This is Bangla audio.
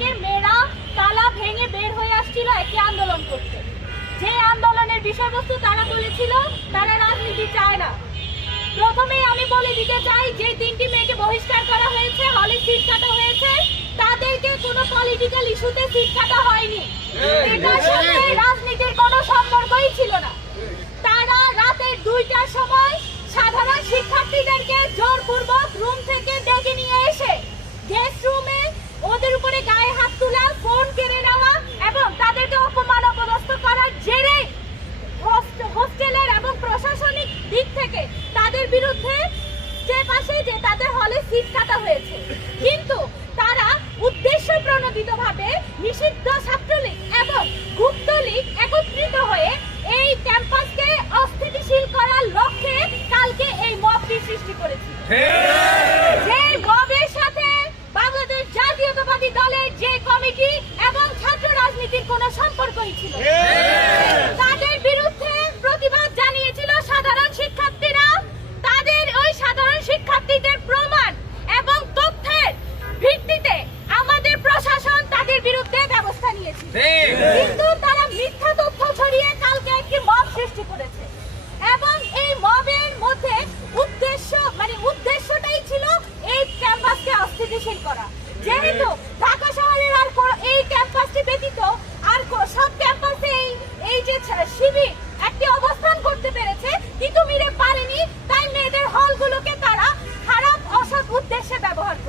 বিভাগের মেয়েরা তালা ভেঙে বের হয়ে আসছিল একটি আন্দোলন করতে। যে আন্দোলনের বিষয়বস্তু তারা বলেছিল তারা রাজনীতি চায় না। প্রথমেই আমি বলে দিতে চাই, যে 3টি মেয়েকে বহিষ্কার করা হয়েছে, হলে সিট কাটা হয়েছে, তাদেরকে কোনো পলিটিক্যাল ইস্যুতে সিট কাটা হয়নি। এটার সাথে রাজনীতির কোনো সম্পর্কই ছিল না। তারা রাতের 2টার সময় সাধারণ শিক্ষার্থীদেরকে জোরপূর্বক রুম থেকে ডেকে নিয়ে এসে গেস্ট রুমে ওদের উপরে গায়ে হাত তোলা, ফোন কেড়ে নেওয়া এবং তাদেরকে অপমান অপদস্থ করার জেরে হোস্টেলের এবং প্রশাসনিক দিক থেকে তাদের বিরুদ্ধে স্টেপ আসে যে তাদের হলে সিট কাটা হয়েছে। কিন্তু তারা উদ্দেশ্য প্রণোদিতভাবে নিষিদ্ধ ছাত্রলীগ এবং গুপ্তলীগ একত্রিত হয়ে এই ক্যাম্পাসকে অস্থিতিশীল করার লক্ষ্যে কালকে এই মবটি সৃষ্টি করেছিল। যে মবের সাথে বাংলাদেশ জাতীয়তাবাদী দলের যে কমিটি এবং ছাত্র রাজনীতির কোনো সম্পর্কই ছিল না। তাদের বিরুদ্ধে প্রতিবাদ জানিয়েছিল সাধারণ শিক্ষার্থীরা। তাদের ওই সাধারণ শিক্ষার্থীদের প্রমাণ এবং তথ্যের ভিত্তিতে আমাদের প্রশাসন তাদের বিরুদ্ধে ব্যবস্থা নিয়েছে। কিন্তু তারা মিথ্যা তথ্য ছড়িয়ে কালকে একটি মব সৃষ্টি করেছে এবং এই মবের মধ্যে উদ্দেশ্যটাই ছিল এই ক্যাম্পাসকে অস্থিতিশীল করা। যেহেতু ঢাকা শহরের আর এই ক্যাম্পাসটি ব্যতীত আর সব ক্যাম্পাসে এই যে শিবির একটি অবস্থান করতে পেরেছে, তিতুমিরে পারেনি, তাই মেয়েদের হলগুলোকে তারা খারাপ অসৎ উদ্দেশ্যে ব্যবহার করে।